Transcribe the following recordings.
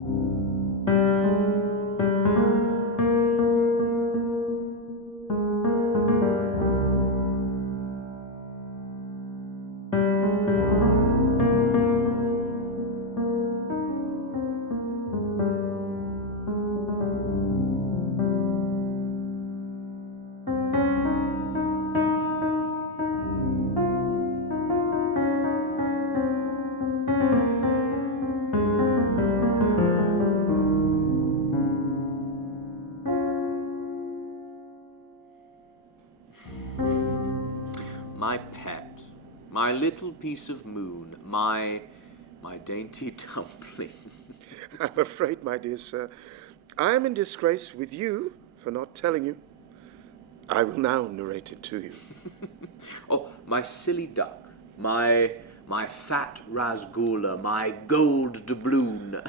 My pet, my little piece of moon, my dainty dumpling. I'm afraid, my dear sir, I am in disgrace with you for not telling you. I will now narrate it to you. Oh, my silly duck, my fat rasgula, my gold doubloon.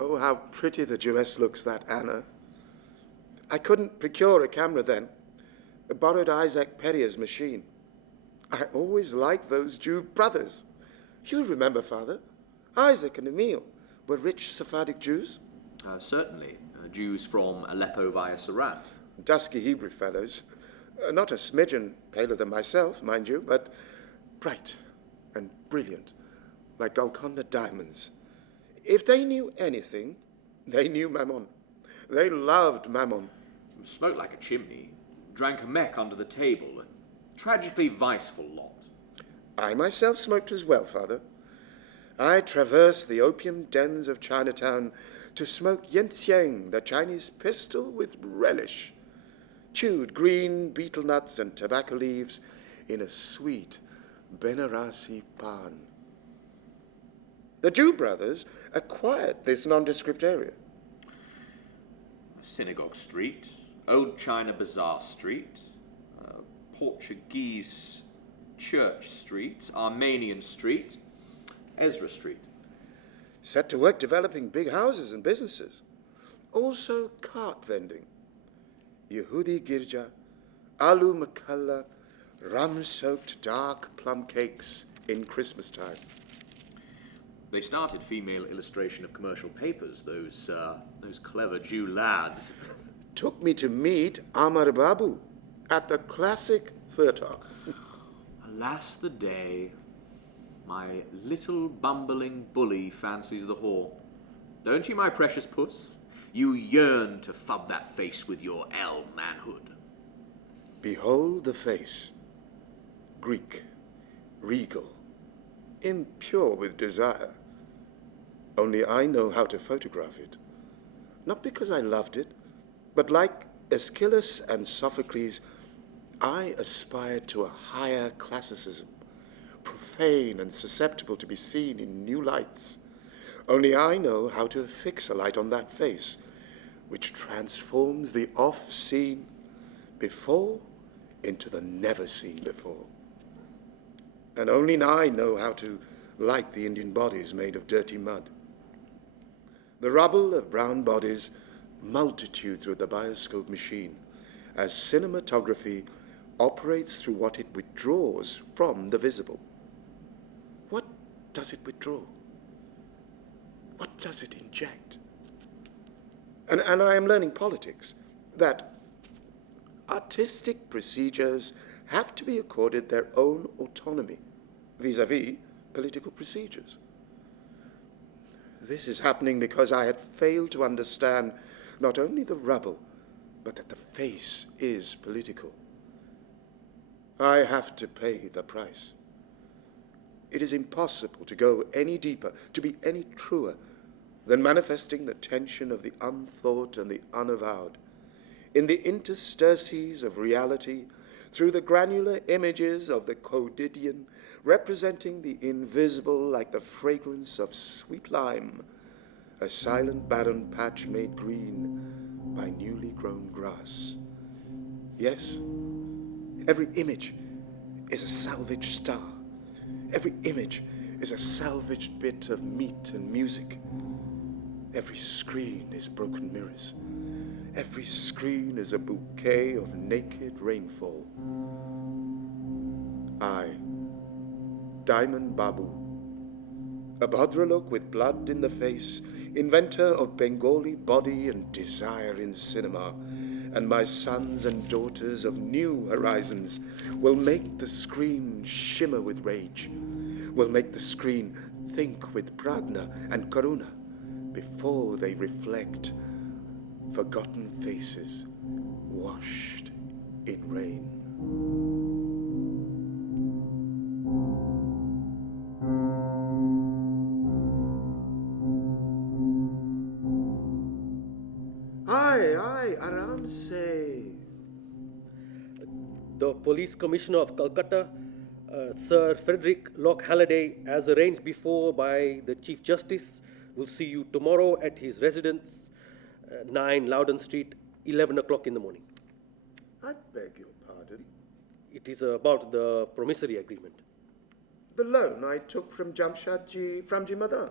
Oh, how pretty the Jewess looks, that Anna. I couldn't procure a camera then. I borrowed Isaac Perrier's machine. I always liked those Jew brothers. You remember, Father? Isaac and Emil were rich Sephardic Jews. Certainly, Jews from Aleppo via Surat. Dusky Hebrew fellows. Not a smidgen paler than myself, mind you, but bright and brilliant, like Golconda diamonds. If they knew anything, they knew Mammon. They loved Mammon. Smoked like a chimney, drank a mech under the table, a tragically viceful lot. I myself smoked as well, Father. I traversed the opium dens of Chinatown to smoke Yensiang, the Chinese pistol, with relish. Chewed green betel nuts and tobacco leaves in a sweet Benarasi pan. The Jew brothers acquired this nondescript area. Synagogue Street, Old China Bazaar Street, Portuguese Church Street, Armenian Street, Ezra Street. Set to work developing big houses and businesses. Also cart vending. Yehudi Girja, Alu Makalla, rum-soaked dark plum cakes in Christmas time. They started female illustration of commercial papers, those clever Jew lads. Took me to meet Amar Babu at the Classic Theatre. Alas the day. My little bumbling bully fancies the whore. Don't you, my precious puss? You yearn to fub that face with your L manhood. Behold the face, Greek, regal, impure with desire. Only I know how to photograph it. Not because I loved it, but like Aeschylus and Sophocles, I aspired to a higher classicism, profane and susceptible to be seen in new lights. Only I know how to affix a light on that face, which transforms the oft-seen before into the never-seen before. And only I know how to light the Indian bodies made of dirty mud. The rubble of brown bodies, multitudes with the bioscope machine, as cinematography operates through what it withdraws from the visible. What does it withdraw? What does it inject? And I am learning politics, that artistic procedures have to be accorded their own autonomy vis-à-vis political procedures. This is happening because I had failed to understand not only the rubble, but that the face is political. I have to pay the price. It is impossible to go any deeper, to be any truer, than manifesting the tension of the unthought and the unavowed, in the interstices of reality, through the granular images of the quotidian, representing the invisible like the fragrance of sweet lime, a silent barren patch made green by newly grown grass. Yes, every image is a salvaged star. Every image is a salvaged bit of meat and music. Every screen is broken mirrors. Every screen is a bouquet of naked rainfall. I, Diamond Babu, a Bhadralok with blood in the face, inventor of Bengali body and desire in cinema, and my sons and daughters of new horizons will make the screen shimmer with rage, will make the screen think with prajna and karuna before they reflect forgotten faces washed in rain. Aye, Aram se. The Police Commissioner of Calcutta, Sir Frederick Locke Halliday, as arranged before by the Chief Justice, will see you tomorrow at his residence, 9 Loudon Street, 11 o'clock in the morning. I beg your pardon. It is about the promissory agreement. The loan I took from Jamshedji Framji Madan.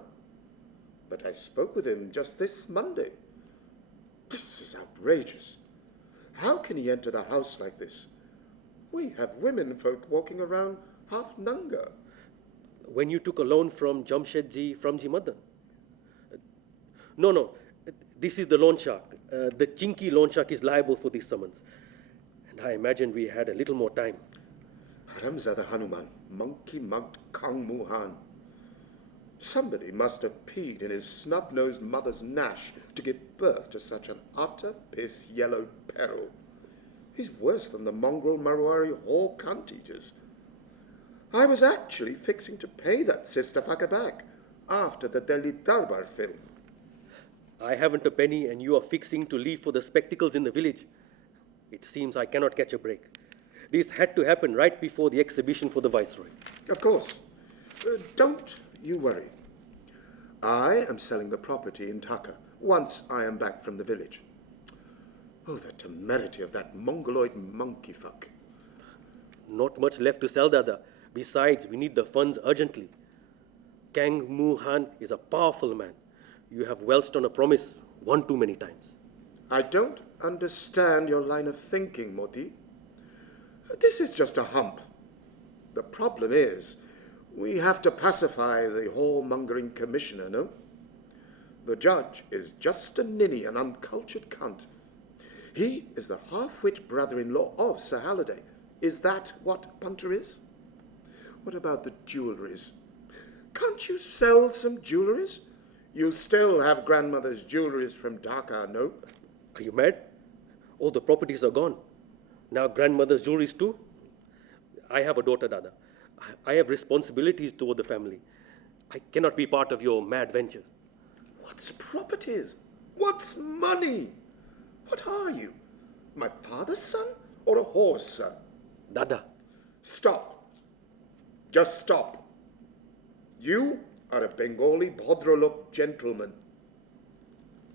But I spoke with him just this Monday. This is outrageous. How can he enter the house like this? We have women folk walking around half nanga. When you took a loan from Jamshedji Framji Madan? No, this is the loan shark. The Chinky loan shark is liable for this summons. And I imagined we had a little more time. Haramzada Hanuman, monkey-mugged Kang Muhan. Somebody must have peed in his snub-nosed mother's nash to give birth to such an utter piss-yellowed peril. He's worse than the mongrel Marwari whore cunt-eaters. I was actually fixing to pay that sister fucker back after the Delhi Darbar film. I haven't a penny and you are fixing to leave for the spectacles in the village. It seems I cannot catch a break. This had to happen right before the exhibition for the Viceroy. Of course. Don't you worry. I am selling the property in Dhaka once I am back from the village. Oh, the temerity of that mongoloid monkey fuck. Not much left to sell, Dada. Besides, we need the funds urgently. Kang Mu-han is a powerful man. You have welched on a promise one too many times. I don't understand your line of thinking, Moti. This is just a hump. The problem is, we have to pacify the whoremongering commissioner, no? The judge is just a ninny, an uncultured cunt. He is the half-wit brother-in-law of Sir Halliday. Is that what punter is? What about the jewelleries? Can't you sell some jewelleries? You still have grandmother's jewelleries from Dhaka, no? Are you mad? All the properties are gone. Now grandmother's jewelries too? I have a daughter, Dada. I have responsibilities toward the family. I cannot be part of your mad ventures. What's properties? What's money? What are you? My father's son or a horse son? Dada. Stop. Just stop. You are a Bengali Bhadralok gentleman.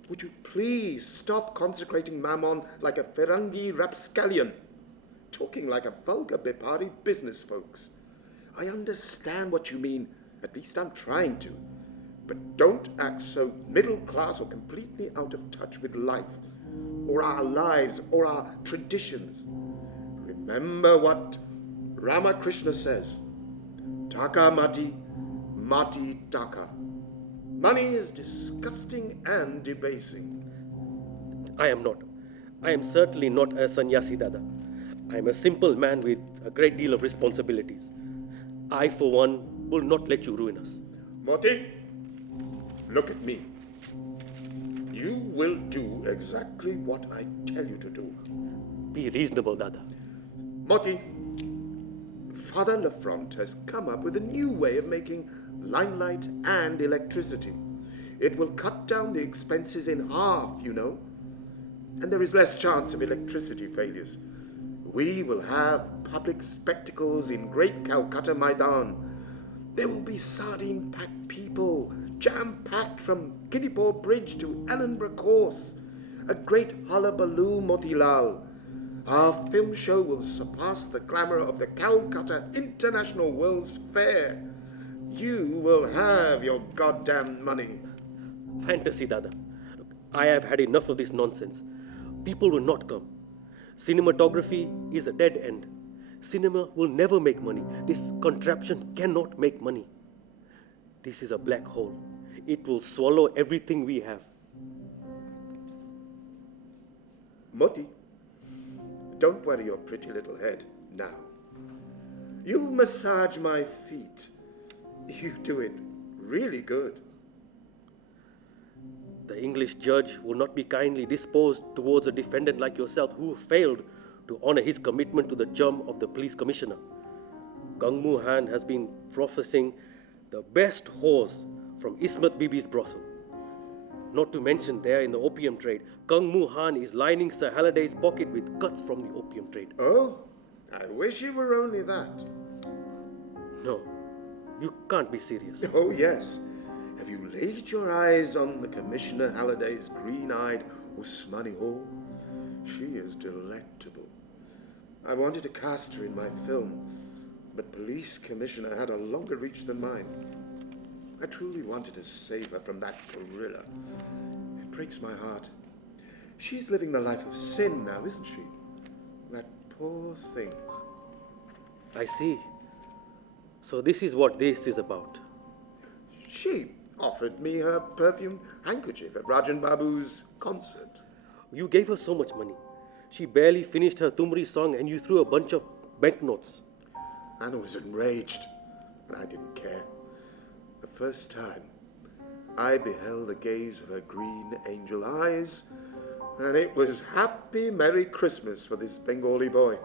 Would you please stop consecrating Mammon like a Ferangi rapscallion, talking like a vulgar Bepari business folks? I understand what you mean, at least I'm trying to, but don't act so middle class or completely out of touch with life, or our lives, or our traditions. Remember what Ramakrishna says, Taka Mati, Mati Taka. Money is disgusting and debasing. I am not. I am certainly not a sannyasi, Dada. I am a simple man with a great deal of responsibilities. I, for one, will not let you ruin us. Moti, look at me. You will do exactly what I tell you to do. Be reasonable, Dada. Moti, Father Lafront has come up with a new way of making limelight and electricity. It will cut down the expenses in half, you know. And there is less chance of electricity failures. We will have public spectacles in Great Calcutta Maidan. There will be sardine-packed people, jam-packed from Kiddipore Bridge to Ellenborough Course. A great hullabaloo, Motilal. Our film show will surpass the glamour of the Calcutta International World's Fair. You will have your goddamn money. Fantasy, Dada. Look, I have had enough of this nonsense. People will not come. Cinematography is a dead end. Cinema will never make money. This contraption cannot make money. This is a black hole. it will swallow everything we have. Moti, don't worry your pretty little head now. You massage my feet. You do it really good. The English judge will not be kindly disposed towards a defendant like yourself who failed to honor his commitment to the germ of the police commissioner. Kang Mu Han has been professing the best whores from Ismat Bibi's brothel. Not to mention there in the opium trade, Kang Mu Han is lining Sir Halliday's pocket with cuts from the opium trade. Oh, I wish it were only that. No, you can't be serious. Oh, yes. Have you laid your eyes on the Commissioner Halliday's green-eyed Usmani whore? She is delectable. I wanted to cast her in my film, but Police Commissioner had a longer reach than mine. I truly wanted to save her from that gorilla. It breaks my heart. She's living the life of sin now, isn't she? That poor thing. I see. So this is what this is about. She offered me her perfume handkerchief at Rajan Babu's concert. You gave her so much money. She barely finished her Tumri song and you threw a bunch of banknotes. Anna was enraged, and I didn't care. The first time, I beheld the gaze of her green angel eyes, and it was happy Merry Christmas for this Bengali boy.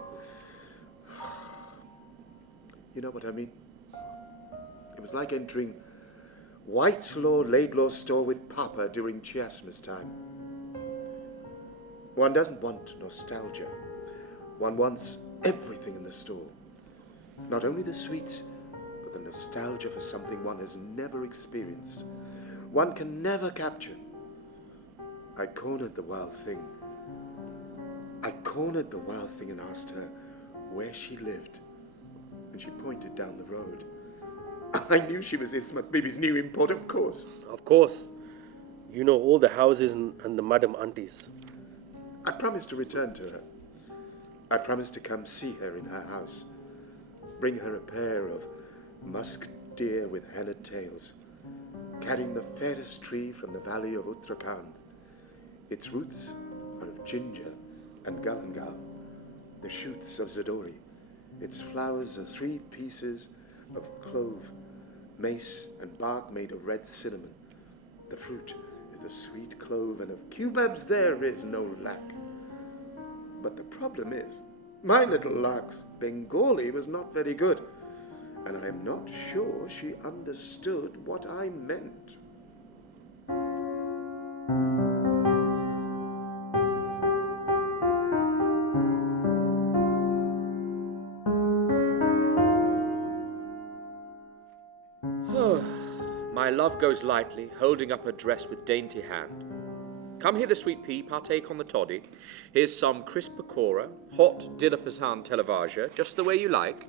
You know what I mean? It was like entering Whitelaw Laidlaw's store with Papa during Chiasmus time. One doesn't want nostalgia. One wants everything in the store. Not only the sweets, but the nostalgia for something one has never experienced. One can never capture. I cornered the wild thing. And asked her where she lived. And she pointed down the road. I knew she was Ismat Bibi's new import, of course. Of course. You know all the houses and the madam aunties. I promised to return to her. I promised to come see her in her house. Bring her a pair of musk deer with henna tails, carrying the fairest tree from the valley of Uttarakhand. Its roots are of ginger and galangal, the shoots of zadori. Its flowers are 3 pieces of clove, mace, and bark made of red cinnamon. The fruit is a sweet clove, and of cubebs there is no lack. But the problem is, my little lark's Bengali was not very good, and I am not sure she understood what I meant. My love goes lightly, holding up her dress with dainty hand. Come hither, sweet pea, partake on the toddy. Here's some crisp pakora, hot dilapasan telavaja, just the way you like.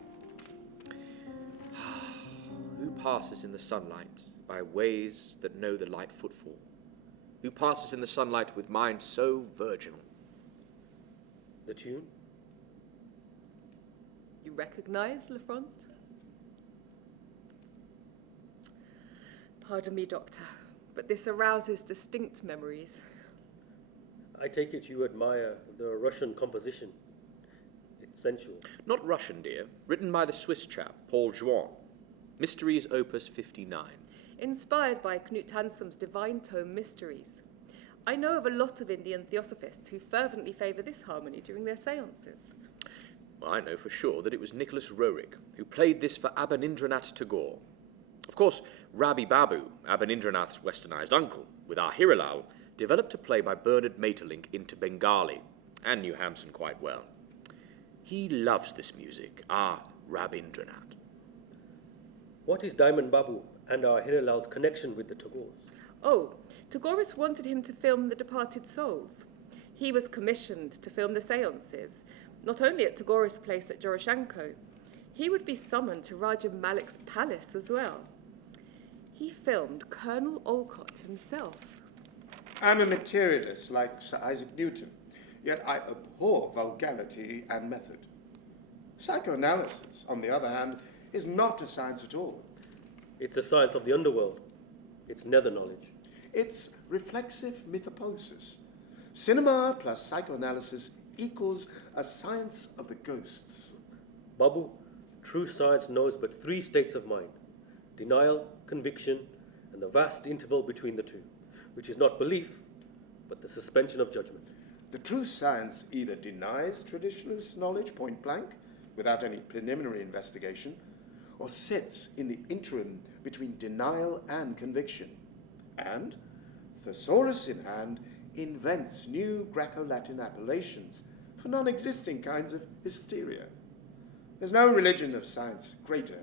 Who passes in the sunlight by ways that know the light footfall? Who passes in the sunlight with mind so virginal? The tune? You recognize Lefront? Pardon me, Doctor, but this arouses distinct memories. I take it you admire the Russian composition. It's sensual. Not Russian, dear. Written by the Swiss chap, Paul Juon. Mysteries Opus 59. Inspired by Knut Hansum's Divine Tome Mysteries. I know of a lot of Indian theosophists who fervently favour this harmony during their seances. Well, I know for sure that it was Nicholas Roerich who played this for Abanindranath Tagore. Of course, Rabbi Babu, Abanindranath's westernised uncle, with our Hiralal, developed a play by Bernard Maeterlinck into Bengali, and knew Hampson quite well. He loves this music, our Rabindranath. What is Diamond Babu and our Hiralal's connection with the Tagores? Oh, Tagoras wanted him to film The Departed Souls. He was commissioned to film the seances, not only at Tagoras' place at Joroshanko. He would be summoned to Raja Malik's palace as well. He filmed Colonel Olcott himself. I'm a materialist like Sir Isaac Newton, yet I abhor vulgarity and method. Psychoanalysis, on the other hand, is not a science at all. It's a science of the underworld. It's nether knowledge. It's reflexive mythopoesis. Cinema plus psychoanalysis equals a science of the ghosts. Babu, true science knows but three states of mind: denial, conviction, and the vast interval between the two, which is not belief, but the suspension of judgment. The true science either denies traditionalist knowledge point blank, without any preliminary investigation, or sits in the interim between denial and conviction, and, thesaurus in hand, invents new Greco-Latin appellations for non-existing kinds of hysteria. There's no religion of science greater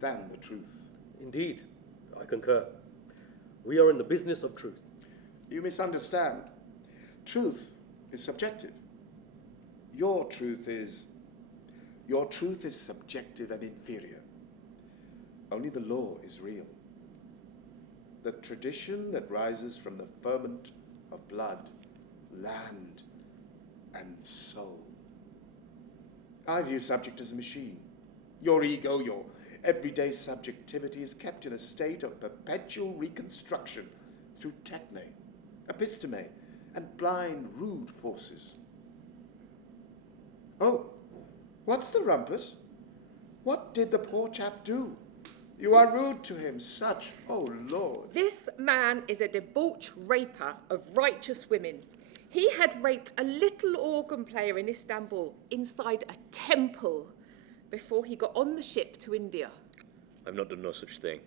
than the truth. Indeed, I concur. We are in the business of truth. You misunderstand. Truth is subjective. Your truth is subjective and inferior. Only the law is real. The tradition that rises from the ferment of blood, land, and soul. I view subject as a machine. Your ego, your everyday subjectivity is kept in a state of perpetual reconstruction through techne, episteme, and blind, rude forces. Oh, what's the rumpus? What did the poor chap do? You are rude to him, such, oh Lord. This man is a debauched raper of righteous women. He had raped a little organ player in Istanbul inside a temple before he got on the ship to India. I've not done no such thing.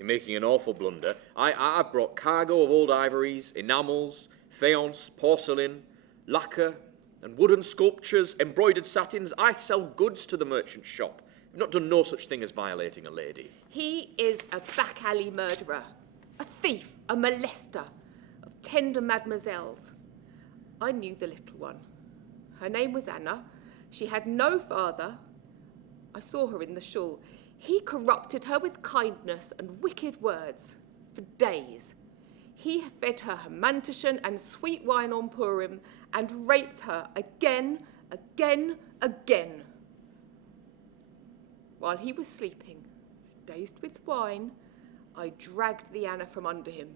You're making an awful blunder. I've brought cargo of old ivories, enamels, faience, porcelain, lacquer, and wooden sculptures, embroidered satins. I sell goods to the merchant shop. I've not done no such thing as violating a lady. He is a back alley murderer, a thief, a molester of tender mademoiselles. I knew the little one. Her name was Anna. She had no father. I saw her in the shul. He corrupted her with kindness and wicked words for days. He fed her Hamantashen and sweet wine on Purim and raped her again, again, again. While he was sleeping, dazed with wine, I dragged the Anna from under him.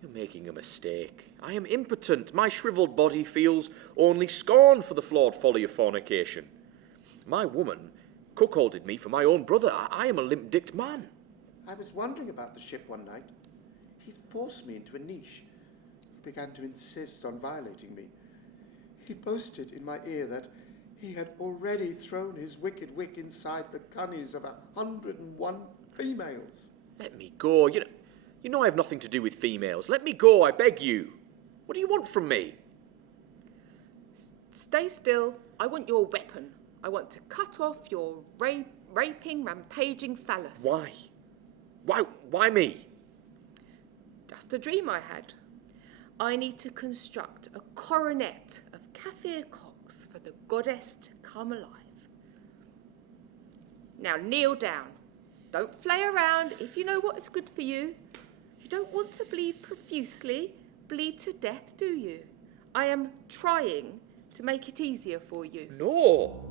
You're making a mistake. I am impotent. My shriveled body feels only scorn for the flawed folly of fornication. My woman cuckolded me for my own brother. I am a limp-dicked man. I was wandering about the ship one night. He forced me into a niche. He began to insist on violating me. He boasted in my ear that he had already thrown his wicked wick inside the cunnies of 101 females. Let me go. You know I have nothing to do with females. Let me go, I beg you. What do you want from me? Stay still. I want your weapon. I want to cut off your raping, rampaging phallus. Why? Why me? Just a dream I had. I need to construct a coronet of Kaffir cocks for the goddess to come alive. Now kneel down. Don't flay around if you know what is good for you. You don't want to bleed profusely, bleed to death, do you? I am trying to make it easier for you. No.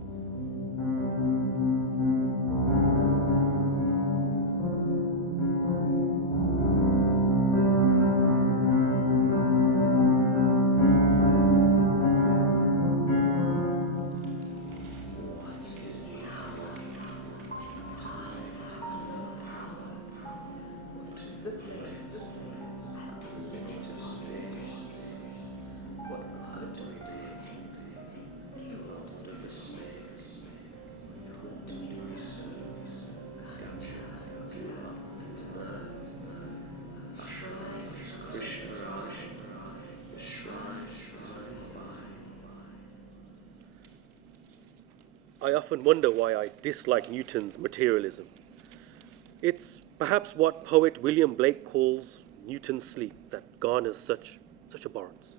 I often wonder why I dislike Newton's materialism. It's perhaps what poet William Blake calls Newton's sleep that garners such abhorrence.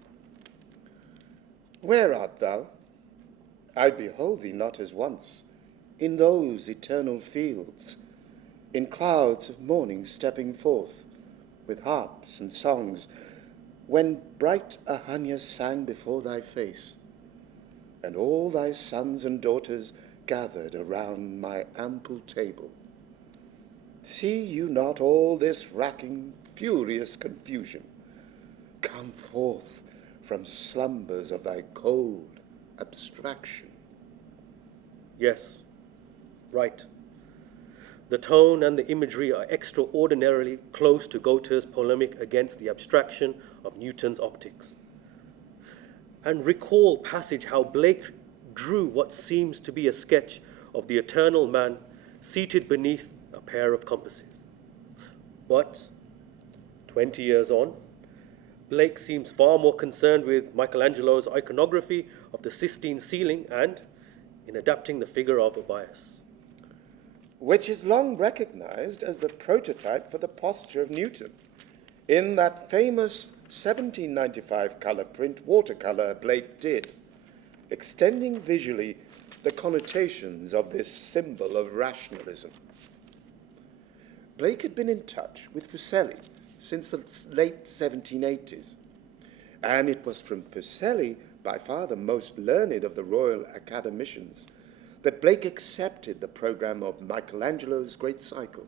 Where art thou? I behold thee not as once, in those eternal fields, in clouds of morning stepping forth, with harps and songs, when bright Ahania sang before thy face, and all thy sons and daughters gathered around my ample table. See you not all this racking, furious confusion. Come forth from slumbers of thy cold abstraction. Yes, right. The tone and the imagery are extraordinarily close to Goethe's polemic against the abstraction of Newton's optics. And recall passage how Blake drew what seems to be a sketch of the eternal man seated beneath a pair of compasses. But 20 years on, Blake seems far more concerned with Michelangelo's iconography of the Sistine ceiling and in adapting the figure of Abias, which is long recognized as the prototype for the posture of Newton. In that famous 1795 color print watercolor Blake did, extending visually the connotations of this symbol of rationalism. Blake had been in touch with Fuseli since the late 1780s, and it was from Fuseli, by far the most learned of the Royal Academicians, that Blake accepted the program of Michelangelo's Great Cycle.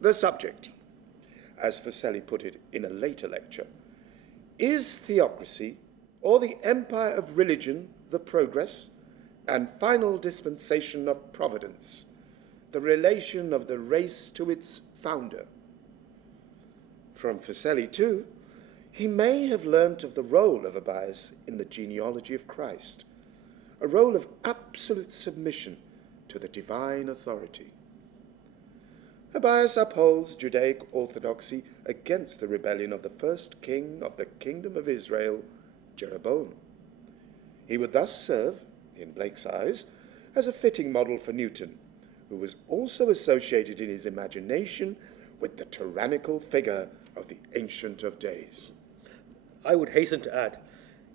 The subject, as Fuseli put it in a later lecture, is theocracy or the empire of religion the progress and final dispensation of providence, the relation of the race to its founder. From Fuseli, too, he may have learnt of the role of Abias in the genealogy of Christ, a role of absolute submission to the divine authority. Abias upholds Judaic orthodoxy against the rebellion of the first king of the kingdom of Israel, Jeroboam. He would thus serve, in Blake's eyes, as a fitting model for Newton, who was also associated in his imagination with the tyrannical figure of the Ancient of Days. I would hasten to add,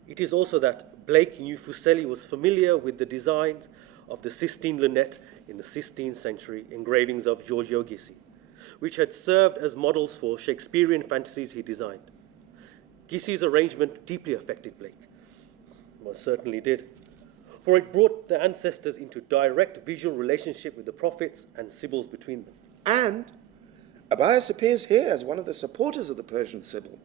it is also that Blake knew Fuseli was familiar with the designs of the Sistine lunette in the 16th century engravings of Giorgio Gissi, which had served as models for Shakespearean fantasies he designed. Gissi's arrangement deeply affected Blake. Most certainly did, for it brought the ancestors into direct visual relationship with the prophets and sibyls between them. And Abias appears here as one of the supporters of the Persian Sibyl.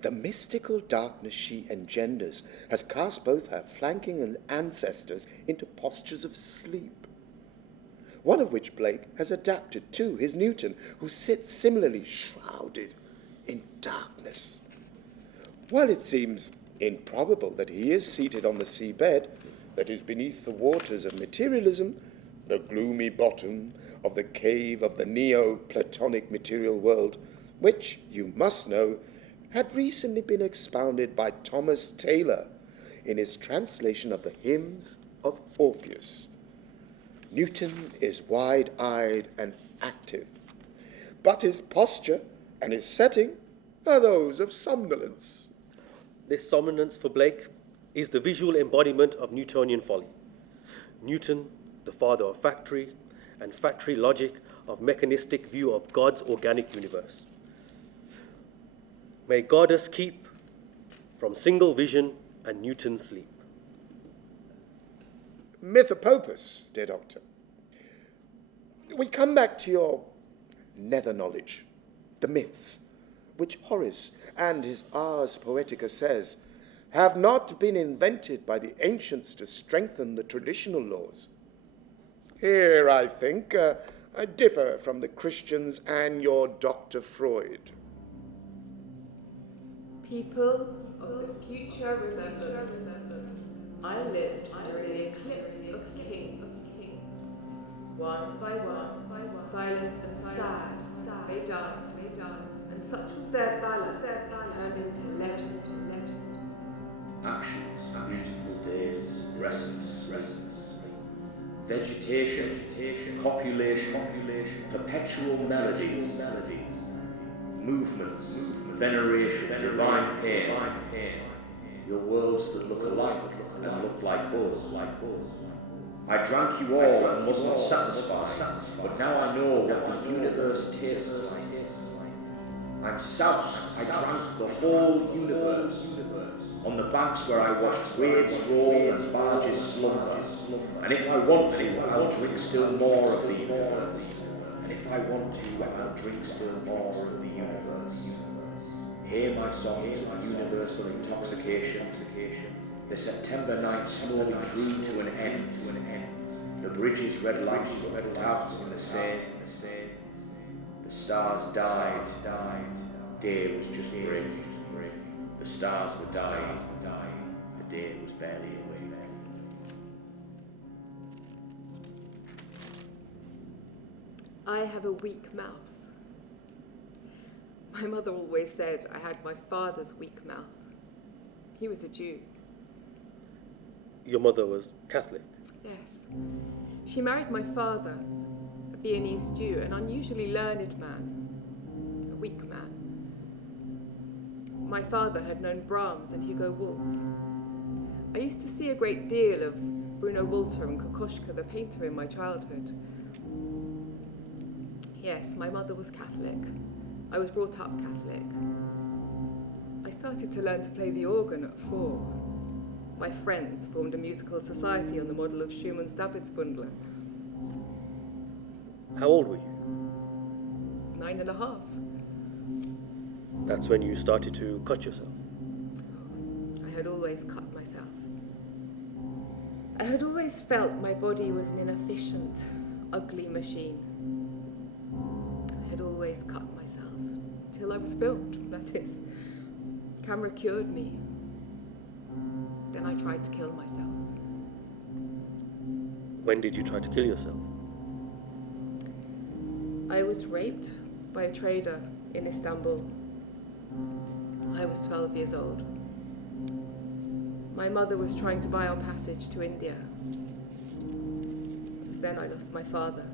The mystical darkness she engenders has cast both her flanking ancestors into postures of sleep, one of which Blake has adapted to his Newton, who sits similarly shrouded in darkness. While it seems improbable that he is seated on the seabed that is beneath the waters of materialism, the gloomy bottom of the cave of the Neo-Platonic material world, which, you must know, had recently been expounded by Thomas Taylor in his translation of the hymns of Orpheus. Newton is wide-eyed and active, but his posture and his setting are those of somnolence. This somnolence for Blake is the visual embodiment of Newtonian folly. Newton, the father of factory, and factory logic of mechanistic view of God's organic universe. May God us keep from single vision and Newton's sleep. Mythopopus, dear Doctor. We come back to your nether knowledge, the myths, which Horace and his Ars Poetica says have not been invented by the ancients to strengthen the traditional laws. Here, I think, I differ from the Christians and your Dr. Freud. People of the future remember, I lived during the eclipse of kings. One by one, silent and sad, they died, and such was their valor, it turned into legend. Actions, beautiful days, restless sleeps, vegetation, copulation, perpetual melodies, movements, veneration, divine pain, your worlds that look alike and look like us. I drank you all and was not satisfied, but now I know what the universe tastes like. I'm south, I drank the whole universe. On the banks where I watched waves roll and barges slumber. And if I want to, I'll drink still more of the universe. And if if I want to, I'll drink still more of the universe. Hear my songs of universal intoxication. The September night slowly drew to an end. The bridge's red lights were put out in the Seine. The stars died. Day was just breaking. The stars were dying. The day was barely awake. I have a weak mouth. My mother always said I had my father's weak mouth. He was a Jew. Your mother was Catholic? Yes. She married my father, a Viennese Jew, an unusually learned man, a weak man. My father had known Brahms and Hugo Wolf. I used to see a great deal of Bruno Walter and Kokoschka the painter in my childhood. Yes, my mother was Catholic. I was brought up Catholic. I started to learn to play the organ at 4. My friends formed a musical society on the model of Schumann's Davidsbündler. How old were you? 9.5. That's when you started to cut yourself. I had always cut myself. I had always felt my body was an inefficient, ugly machine. I had always cut myself, till I was filmed, that is. Camera cured me. Then I tried to kill myself. When did you try to kill yourself? I was raped by a trader in Istanbul. I was 12 years old. My mother was trying to buy our passage to India. It was then I lost my father.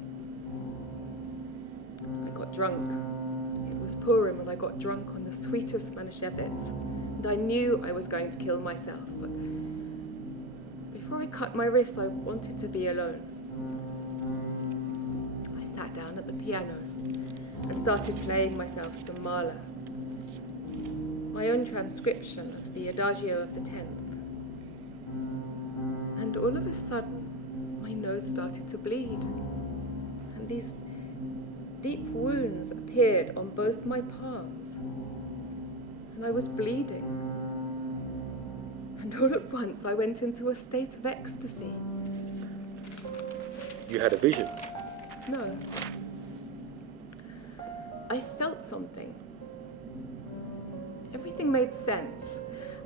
I got drunk. It was Purim and I got drunk on the sweetest Manischewitz. And I knew I was going to kill myself, but before I cut my wrist, I wanted to be alone. I sat down at the piano and started playing myself some Mahler, my own transcription of the Adagio of the 10th. And all of a sudden, my nose started to bleed, and these deep wounds appeared on both my palms, and I was bleeding. And all at once, I went into a state of ecstasy. You had a vision? No. I felt something. Everything made sense.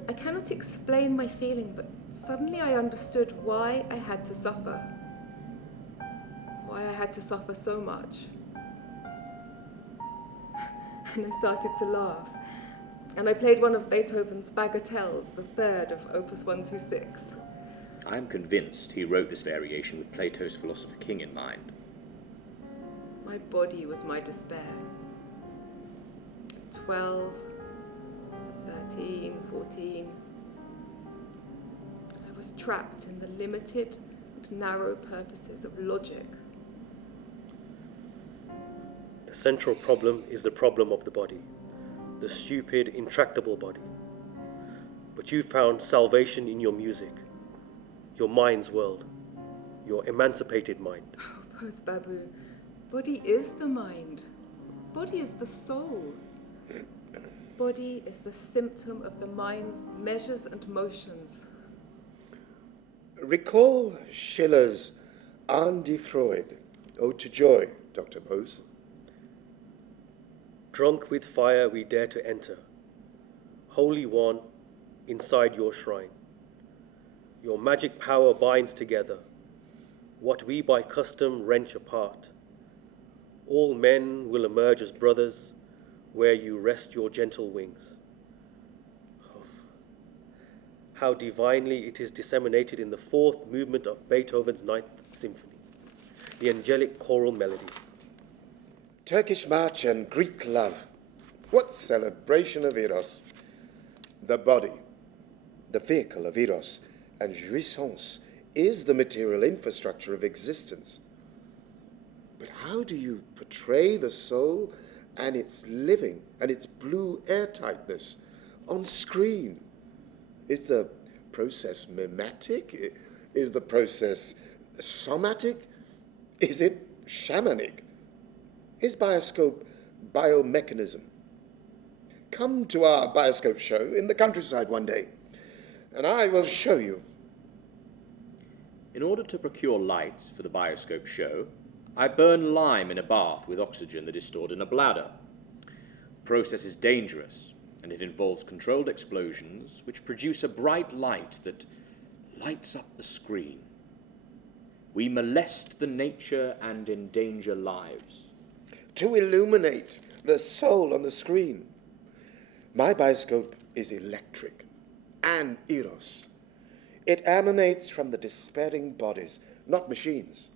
I cannot explain my feeling, but suddenly I understood why I had to suffer. Why I had to suffer so much. And I started to laugh. And I played one of Beethoven's bagatelles, the third of Opus 126. I'm convinced he wrote this variation with Plato's Philosopher King in mind. My body was my despair. 12, 13, 14. I was trapped in the limited and narrow purposes of logic. The central problem is the problem of the body, the stupid, intractable body. But you found salvation in your music, your mind's world, your emancipated mind. Oh, Bose Babu, body is the mind. Body is the soul. Body is the symptom of the mind's measures and motions. Recall Schiller's An die Freude, Ode to Joy, Dr. Bose. Drunk with fire we dare to enter, Holy One, inside your shrine. Your magic power binds together what we by custom wrench apart. All men will emerge as brothers where you rest your gentle wings. Oh, how divinely it is disseminated in the fourth movement of Beethoven's Ninth Symphony, the angelic choral melody. Turkish march and Greek love. What celebration of Eros. The body, the vehicle of Eros and jouissance, is the material infrastructure of existence. But how do you portray the soul and its living and its blue airtightness on screen? Is the process mimetic? Is the process somatic? Is it shamanic? His bioscope, Biomechanism. Come to our bioscope show in the countryside one day, and I will show you. In order to procure light for the bioscope show, I burn lime in a bath with oxygen that is stored in a bladder. The process is dangerous, and it involves controlled explosions which produce a bright light that lights up the screen. We molest the nature and endanger lives. To illuminate the soul on the screen. My bioscope is electric and eros. It emanates from the despairing bodies, not machines.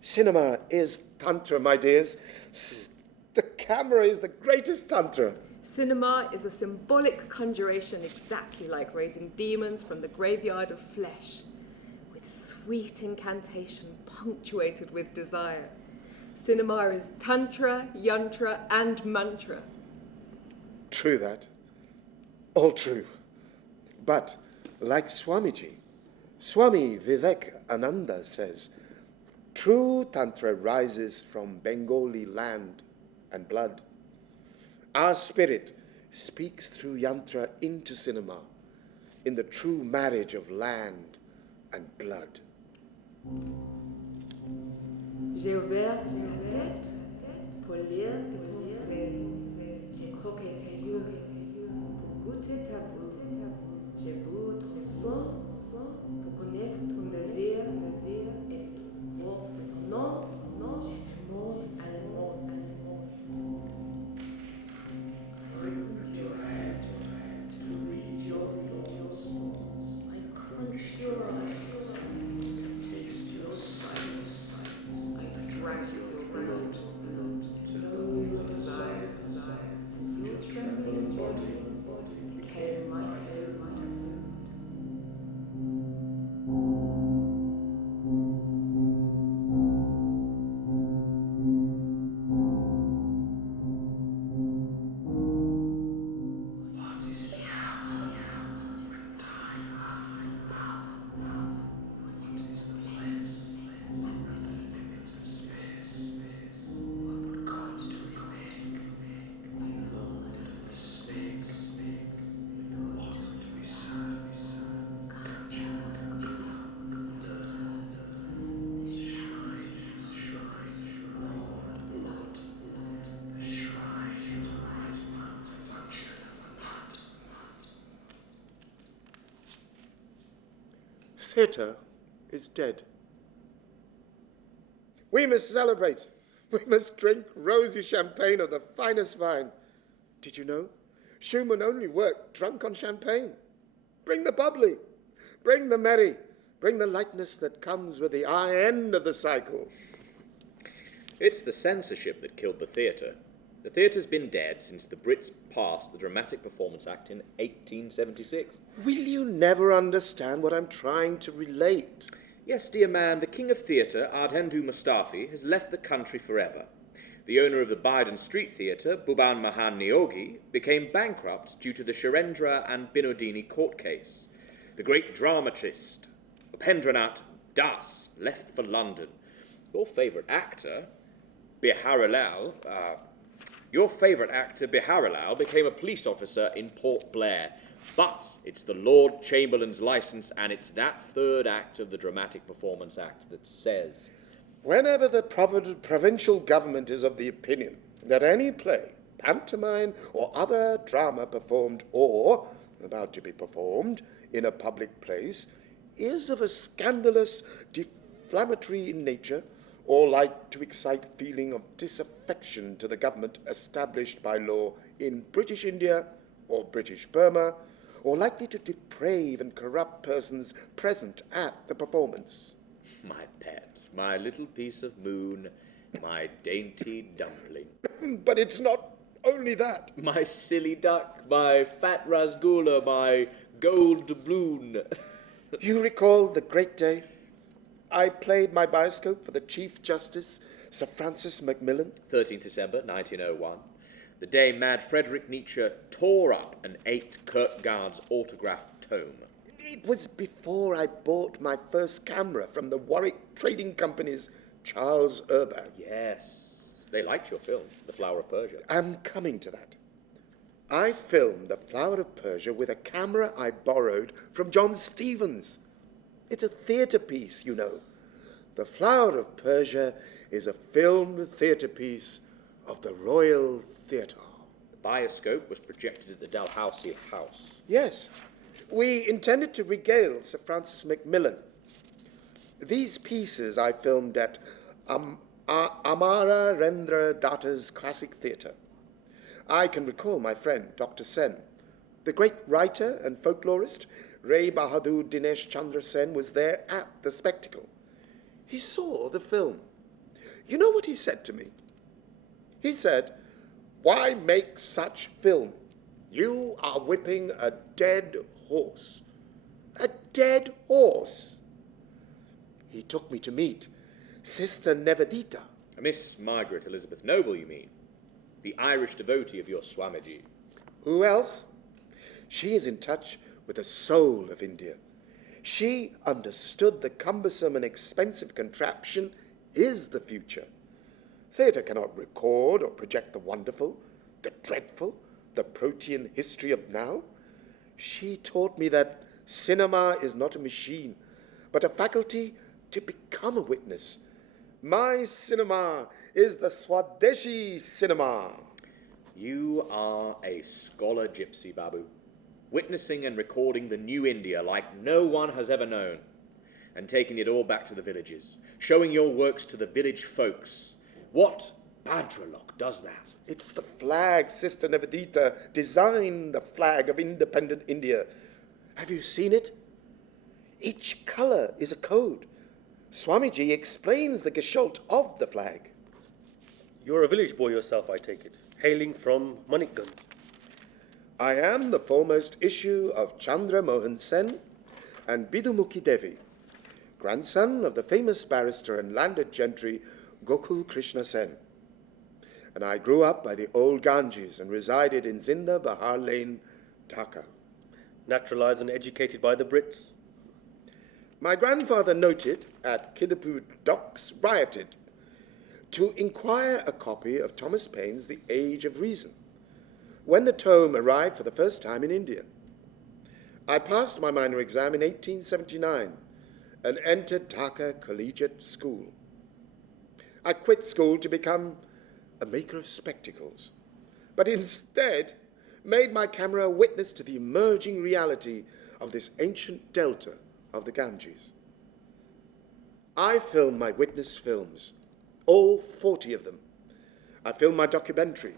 Cinema is Tantra, my dears. The camera is the greatest Tantra. Cinema is a symbolic conjuration exactly like raising demons from the graveyard of flesh, with sweet incantation punctuated with desire. Cinema is Tantra, Yantra, and Mantra. True that. All true. But, like Swamiji, Swami Vivekananda says, true Tantra rises from Bengali land and blood. Our spirit speaks through Yantra into cinema, in the true marriage of land and blood. J'ai ouvert ta tête pour lire tes pensées. J'ai croqué tes yeux pour goûter ta peau. J'ai bu ton sang pour connaître ton désir et de ton corps frissonnant. J'ai fait monde à le monde. I opened your head to read your thoughts. I crunched your eyes to taste your sight. I drank your blood to know your desire. Your trembling body became my food. Theatre is dead. We must celebrate. We must drink rosy champagne of the finest wine. Did you know? Schumann only worked drunk on champagne. Bring the bubbly. Bring the merry. Bring the lightness that comes with the end of the cycle. It's the censorship that killed the theatre. The theatre's been dead since the Brits passed the Dramatic Performance Act in 1876. Will you never understand what I'm trying to relate? Yes, dear man, the king of theatre, Ardhendu Mustafi, has left the country forever. The owner of the Biden Street Theatre, Bhuban Mahan Neogi, became bankrupt due to the Sharendra and Binodini court case. The great dramatist, Upendranath Das, left for London. Your favourite actor, Hiralal became a police officer in Port Blair. But it's the Lord Chamberlain's licence, and it's that third act of the Dramatic Performance Act that says, whenever the provincial government is of the opinion that any play, pantomime, or other drama performed or about to be performed in a public place is of a scandalous, deflammatory in nature, or like to excite feeling of disaffection to the government established by law in British India or British Burma, or likely to deprave and corrupt persons present at the performance. my pet, my little piece of moon, my dainty dumpling, But it's not only that. my silly duck, my fat rasgula, my gold doubloon. You recall the great day? I played my bioscope for the Chief Justice, Sir Francis Macmillan. 13th December 1901, the day Mad Frederick Nietzsche tore up and ate Kierkegaard's autographed tome. It was before I bought my first camera from the Warwick Trading Company's Charles Urban. Yes, They liked your film, The Flower of Persia. I'm coming to that. I filmed The Flower of Persia with a camera I borrowed from John Stevens. It's a theatre piece, you know. The Flower of Persia is a filmed theatre piece of the Royal Theatre. The bioscope was projected at the Dalhousie House. Yes, we intended to regale Sir Francis Macmillan. These pieces I filmed at Amara Rendra Datta's Classic Theatre. I can recall my friend, Dr. Sen. The great writer and folklorist, Ray Bahadur Dinesh Chandra Sen, was there at the spectacle. He saw the film. You know what he said to me? He said, "Why make such film? You are whipping a dead horse." A dead horse. He took me to meet Sister Nivedita. Miss Margaret Elizabeth Noble, you mean? The Irish devotee of your Swamiji. Who else? She is in touch with the soul of India. She understood the cumbersome and expensive contraption is the future. Theatre cannot record or project the wonderful, the dreadful, the protean history of now. She taught me that cinema is not a machine, but a faculty to become a witness. My cinema is the Swadeshi cinema. You are a scholar gypsy, Babu, witnessing and recording the new India like no one has ever known, and taking it all back to the villages, showing your works to the village folks. What Bhadralok does that? It's the flag Sister Nivedita designed, the flag of independent India. Have you seen it? Each colour is a code. Swamiji explains the gestalt of the flag. You're a village boy yourself, I take it, hailing from Manikganj. I am the foremost issue of Chandra Mohan Sen and Bidumukhi Devi, grandson of the famous barrister and landed gentry Gokul Krishna Sen. And I grew up by the old Ganges and resided in Zinda Bahar Lane, Dhaka. Naturalized and educated by the Brits. My grandfather noted at Kidapur docks rioted to inquire a copy of Thomas Paine's The Age of Reason, when the tome arrived for the first time in India. I passed my minor exam in 1879 and entered Dhaka Collegiate School. I quit school to become a maker of spectacles, but instead made my camera a witness to the emerging reality of this ancient delta of the Ganges. I filmed my witness films, all 40 of them. I filmed my documentary,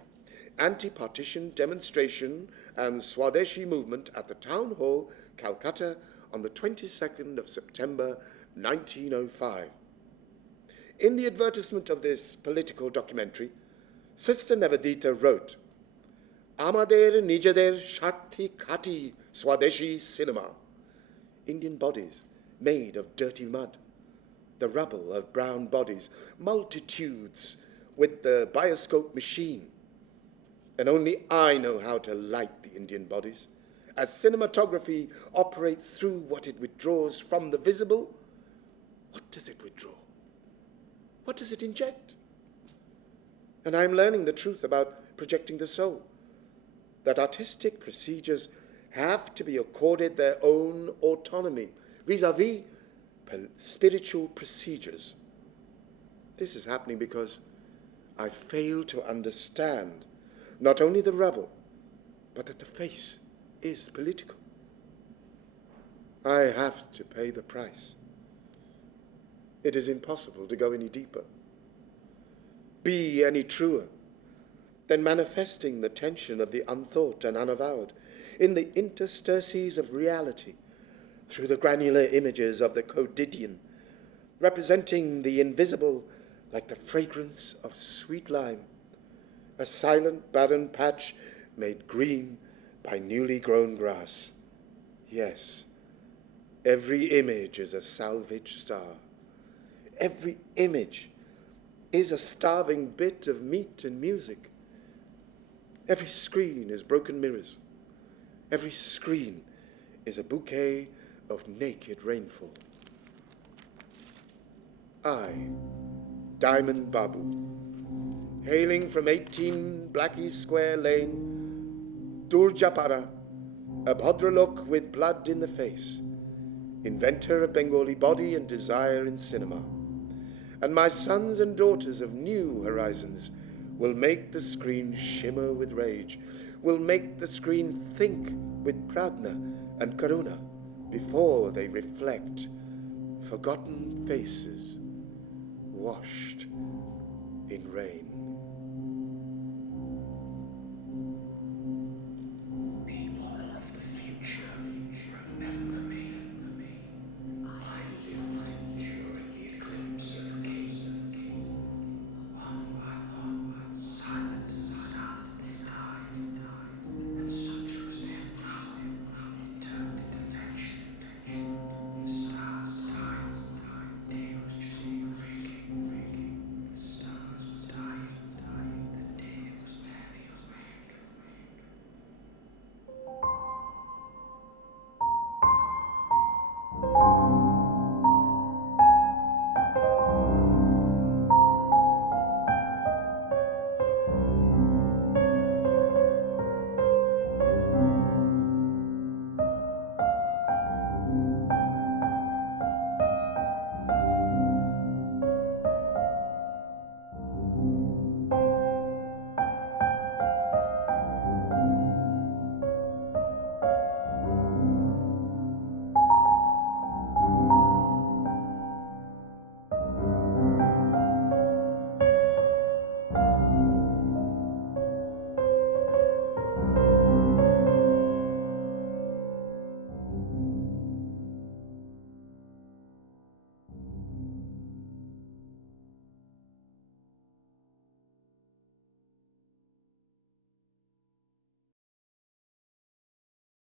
Anti-Partition Demonstration and Swadeshi Movement at the Town Hall, Calcutta, on the 22nd of September, 1905. In the advertisement of this political documentary, Sister Nivedita wrote, "Amader Nijader Shati Khati Swadeshi Cinema." Indian bodies made of dirty mud, the rubble of brown bodies, multitudes with the bioscope machine. And only I know how to light the Indian bodies, as cinematography operates through what it withdraws from the visible. What does it withdraw? What does it inject? And I'm learning the truth about projecting the soul, that artistic procedures have to be accorded their own autonomy vis-à-vis spiritual procedures. This is happening because I fail to understand not only the rubble, but that the face is political. I have to pay the price. It is impossible to go any deeper, be any truer than manifesting the tension of the unthought and unavowed in the interstices of reality through the granular images of the quotidian, representing the invisible like the fragrance of sweet lime, a silent barren patch made green by newly grown grass. Yes, every image is a salvage star. Every image is a starving bit of meat and music. Every screen is broken mirrors. Every screen is a bouquet of naked rainfall. I, Diamond Babu, hailing from 18 Blackie Square Lane, Durjapara, a Bhadralok with blood in the face, inventor of Bengali body and desire in cinema. And my sons and daughters of new horizons will make the screen shimmer with rage, will make the screen think with prajna and karuna before they reflect forgotten faces washed in rain.